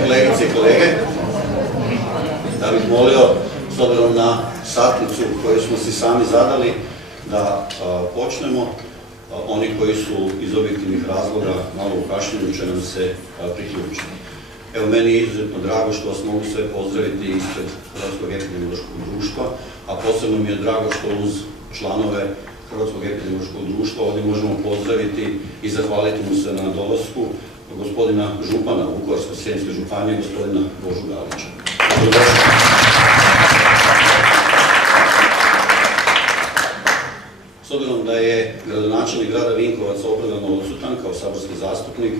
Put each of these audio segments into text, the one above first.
Poštovane kolegice i kolege, da bih molio, s obzirom na satnicu koju smo si sami zadali, da počnemo. Oni koji su iz objektivnih razloga malo u kašnjenju će nam se priključiti. Evo, meni je izuzetno drago što vas mogu sve pozdraviti ispred Hrvatskog epidemiološkog društva, a posebno mi je drago što uz članove Hrvatskog epidemiološkog društva ovdje možemo pozdraviti i zahvaliti mu se na dolasku gospodina župana Vukovarsko-srijemske županije, gospodina Božu Galića. S obzirom da je gradonačelnik grada Vinkovaca opravdano odsutan kao saborski zastupnik,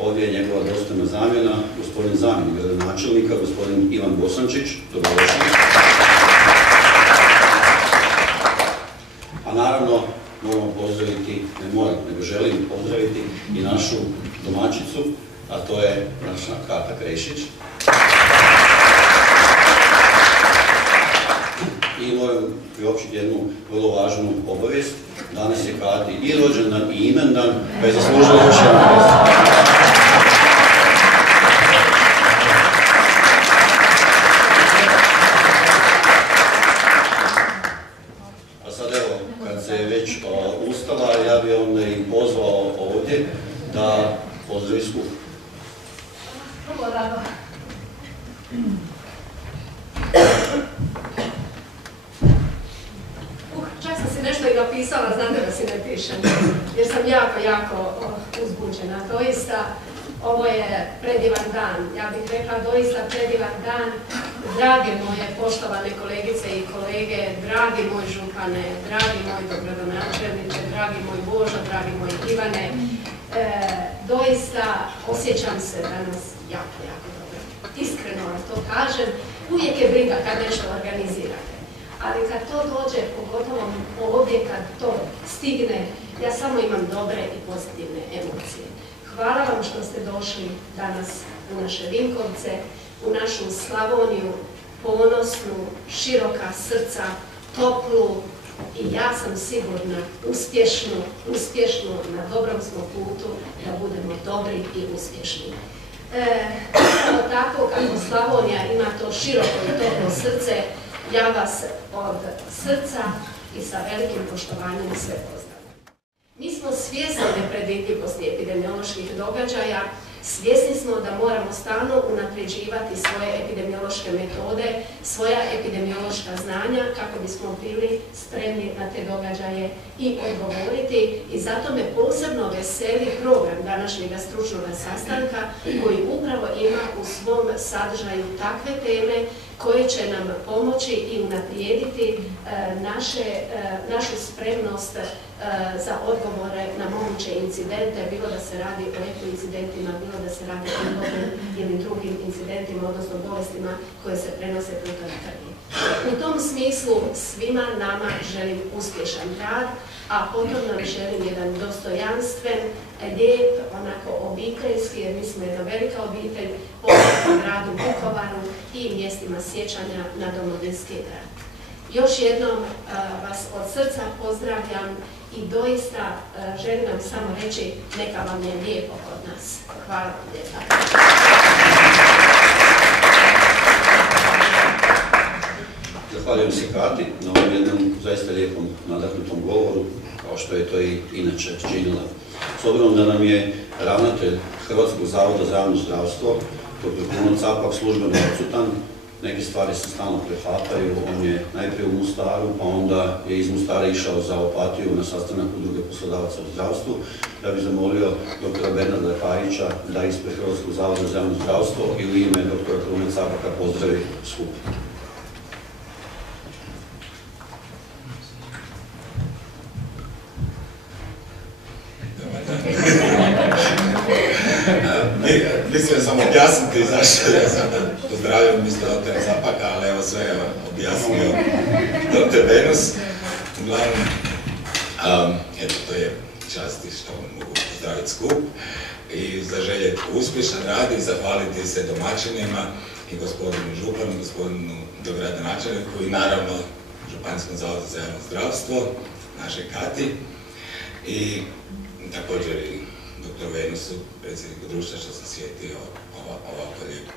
ovdje je njegova dostojna zamjena, gospodin zamjenik gradonačelnika, gospodin Ivan Bosančić. Dobrodošli. A naravno, moramo pozdraviti, ne moram, nego želim pozdraviti i našu domaćicu, a to je naša Kata Krešić. I moram priopćiti jednu vrlo važnu obavijest. Danas je Kati i rođendan i imendan, pa je zaslužila još jedan mjesto. A sad evo, kad se je već ustala, ja bi onda i pozvao ovdje da pozdravi skup. Vrlo rado. Čak sam si nešto i napisala, znate da si ne pišem, jer sam jako uzbuđena. Doista, ovo je predivan dan. Ja bih rekla doista predivan dan. Drage moje poštovane kolegice i kolege, dragi moj župane, dragi moj dogradonačelniče, dragi moj Božo, dragi moj Ivane, doista osjećam se danas jako dobro. Iskreno vam to kažem, uvijek je briga kad nešto organizirate. Ali kad to dođe, pogotovo ovdje kad to stigne, ja samo imam dobre i pozitivne emocije. Hvala vam što ste došli danas u naše Vinkovce, u našu Slavoniju, ponosnu, široka srca, toplu i ja sam sigurna uspješnu, na dobrom smo putu da budemo dobri i uspješni. Tako kako Slavonija ima to široko i toplo srce, ja vas od srca i sa velikim poštovanjem sve pozdravljam. Mi smo svjesni nepredvidljivosti epidemioloških događaja, svjesni smo da moramo stalno unapređivati svoje epidemiološke metode, svoja epidemiološka znanja kako bismo bili spremni na te događaje i odgovoriti. I zato me posebno veseli program današnjeg stručnog sastanka koji upravo ima u svom sadržaju takve teme koje će nam pomoći i unaprijediti našu spremnost za odgovore na moguće incidente, bilo da se radi o ekoincidentima, bilo da se radi o novim ili drugim incidentima, odnosno bolestima koje se prenose putem krvi. U tom smislu svima nama želim uspješan rad, a potom nam želim jedan dostojanstven, lijep, onako obiteljski, jer mi smo jedna velika obitelj, posebno gradu Vukovaru i mjestima sjećanja na Domovinski rat. Još jednom vas od srca pozdravljam i doista želim vam samo reći neka vam je lijepo kod nas. Hvala vam lijepa. Zahvaljujem se Kati na ovom jednom zaista lijepom nadahnutom govoru, kao što je to i inače činila. S obzirom da nam je ravnatelj Hrvatskog zavoda za javno zdravstvo, dr. Kruno Capak, službeno odsutan, neke stvari se stalno preklapaju. On je najprije u Mostaru, pa onda je iz Mostara išao za Opatiju na sastanak udruge poslodavaca u zdravstvu. Ja bih zamolio dr. Bernarda Pajića da ispred Hrvatskog zavoda za javno zdravstvo i u ime dr. Krune Capaka pozdravi skup. Mislim sam objasniti zašto ja sam pozdravio mr. dr. Capaka, ali evo sve je objasnio dr. Venus. Uglavnom, eto, to je časti što mogu pozdraviti skup i zaželjeti uspješan rad i zahvaliti se domaćinima i gospodinu županu, gospodinu dogradonačelniku i naravno Županijskom zavodu za javno zdravstvo, našoj Kati i također i dr. Venusu, predsjedniku društva, što sam sjetio ovako lijepo.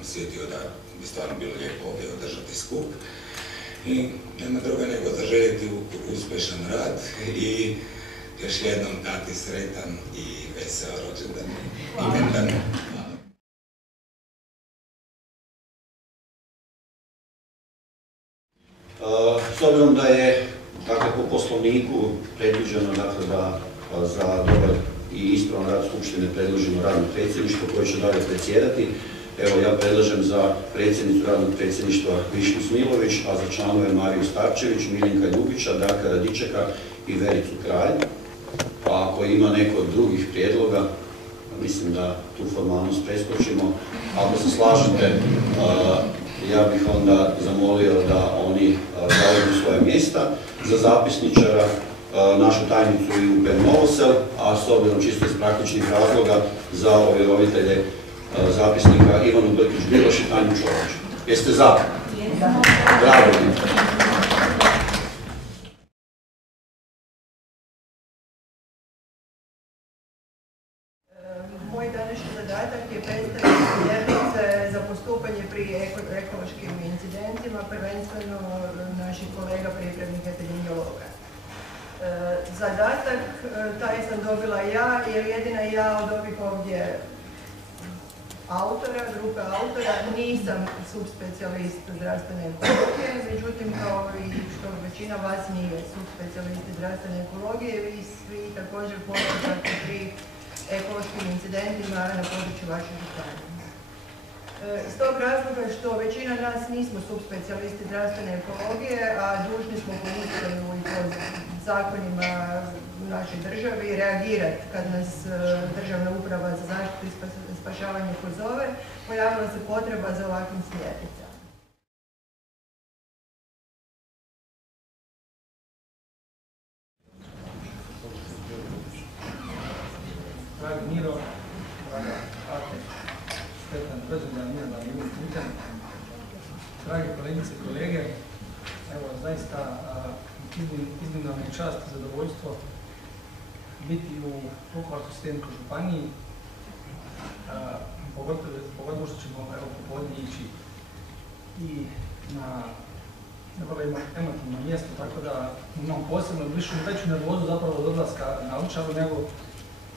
osjetio da bi stvarno bilo lijepo ovdje održati skup. I nema druga nego zaželjeti uspješan rad i još jednom Kati sretan i veseo rođendan. Imendan. S obzirom da je po poslovniku predviđeno da za dobar i ispravan rad Skupštine predložimo radno predsjedništvo koje će dalje predsjedati, evo ja predlažem za predsjednicu radnog predsjedništva Višnju Smilović, a za članove Mariju Starčević, Miljenka Ljubića, Darka Radičeka i Vericu Kralj. A ako ima neko od drugih prijedloga, mislim da tu formalnost preskočimo. Ako se slažete, ja bih onda zamolio da oni zauzmu svoje mjesta. Za zapisničara našu tajnicu Ljuben Novosel, a s obzirom čisto iz praktičnih razloga za ovjerovitelje zapisnika Ivanu Brkić-Biloš i Tanju Čović. Jeste za? Bravo. Moj današnji zadatak je predstaviti smjernice za postupanje pri ekološkim incidentima, prvenstveno naših kolega pripremnika epidemiologa. Zadatak taj sam dobila ja, jer jedina ja od ovih ovdje grupe autora, nisam subspecijalist zdravstvene ekologije, međutim kao i što većina vas nije subspecijalisti zdravstvene ekologije, vi svi također poznate pri ekološkim incidentima na području vaše županije. Iz tog razloga što većina nas nismo subspecijalisti zdravstvene ekologije, a dužni smo po Ustavu i po zakonima u našoj državi reagirati kad nas Državna uprava za zaštitu i spašavanje pozove, pojavila se potreba za ovakvim smjernicama. Dragi Miro, draga Ate, sretan rođendan, mirna i uspješan. Dragi kolegice i kolege, evo zaista iznimna mi je čast i zadovoljstvo biti u Vukovarsko-srijemskoj županiji, pogotovo što ćemo popodne ići i na vrlo emotivno mjesto, tako da imam posebno veću nervozu zapravo od odlaska na Ovčaru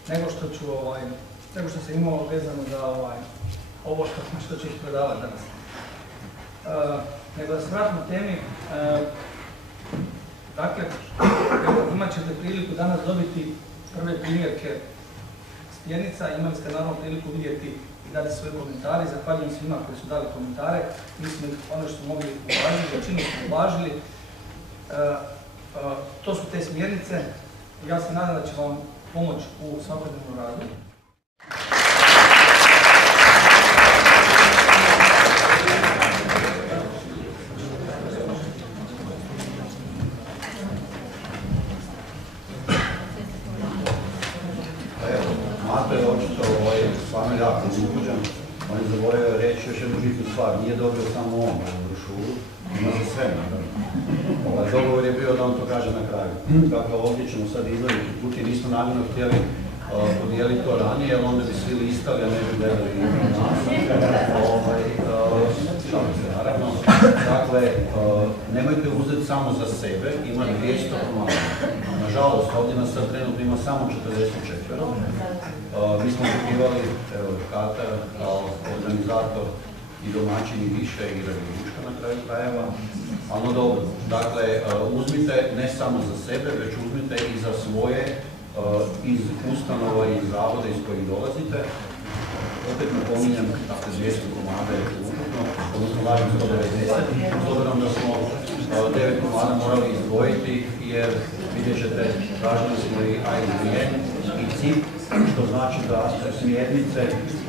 nego što sam imao vezano za ovo što će ih predavati danas. Nego da se vratimo temi, dakle, imat ćete priliku danas dobiti prve primjerke smjernica, imali ste naravno priliku vidjeti i dati svoje komentare. Zahvaljujem svima koji su dali komentare, mi smo ono što smo mogli uvažiti, većinu smo uvažili. To su te smjernice, ja se nadam da će vam pomoć u svakodnevnom radu. Mato je očito stvarno jako uzbuđen. On je zaboravio reći još jednu bitnu stvar. Nije dobio samo on ovu brošuru, ima za sve naravno. Dogovor je bio da on to kaže na kraju. Dakle, ovdje ćemo sad izgledati put i nismo namjerno htjeli podijeliti to ranije, jer onda bi svi listali, a ne bi gledali nas. Šalim se, naravno. Dakle, nemojte uzeti samo za sebe, ima 200 komada. Nažalost, ovdje nas sad trenutno ima samo 44. Mi smo očekivali, evo, Kata kao organizator i domaćin i više i Radička na kraju krajeva. Ali dobro, dakle, uzmite ne samo za sebe, već uzmite i za svoje iz ustanova i zavoda iz kojih dolazite. Opet napominjem, dakle, 200 komada je ukupno, odnosno važno 190, s obzirom da smo 9 komada morali izdvojiti, jer vidjet ćete, tražili smo i ISBN i CIP, što znači da smjernice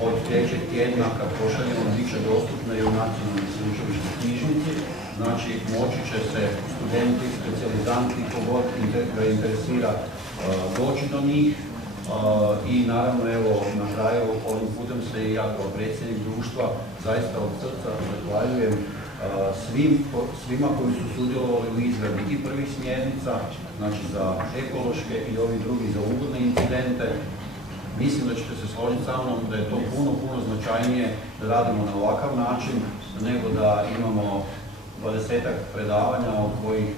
od sljedećeg tjedna kad pošaljemo bit će dostupne i u nacionalnoj sveučilišnoj knjižnici. Znači, moći će se studenti, specijalizanti, kogod ga interesira doći do njih. I naravno, evo, na kraju ovim putem se i ja kao predsjednik društva zaista od srca zahvaljujem svima koji su sudjelovali u izradi i prvih smjernica, znači za ekološke i ovi drugi za ugodne incidente. Mislim da ćete se složiti sa mnom da je to puno značajnije da radimo na ovakav način, nego da imamo 20-ak predavanja od kojih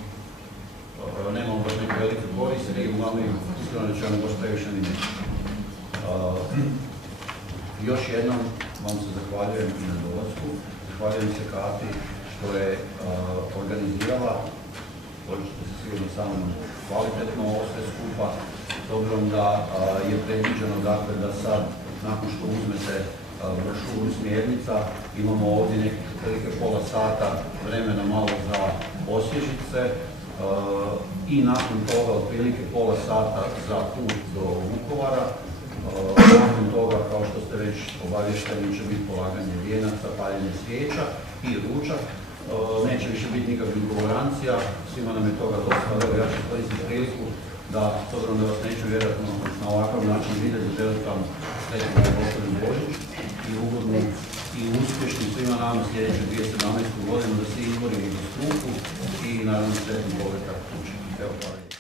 nemamo baš neke velike koriste i uglavnom iskreno rečeno baš previše ni neće. Još jednom vam se zahvaljujem i na dolasku. Zahvaljujem se Kati što je organizirala, složite se sigurno sa mnom, kvalitetno ovo sve skupa, s obzirom da je predviđeno dakle da sad, nakon što uzmete brošuru smjernica, imamo ovdje nekih otprilike pola sata vremena malo za osvježice i nakon toga otprilike pola sata za put do Vukovara. Nakon toga, kao što ste već obavješteni, će biti polaganje vijenaca, paljenje svijeća i ručak. Neće više biti nikakvih govorancija, svima nam je toga dosta, ali ja ću koristiti priliku da, s obzirom da vas neću vjerojatno na ovakav način vidjeti, želim vam sretno gospodin Božić i ugodnu i uspješnu svima nama sljedeću 2017. godinu, da se izborimo za struku i naravno sretno povratak kući. Evo, hvala.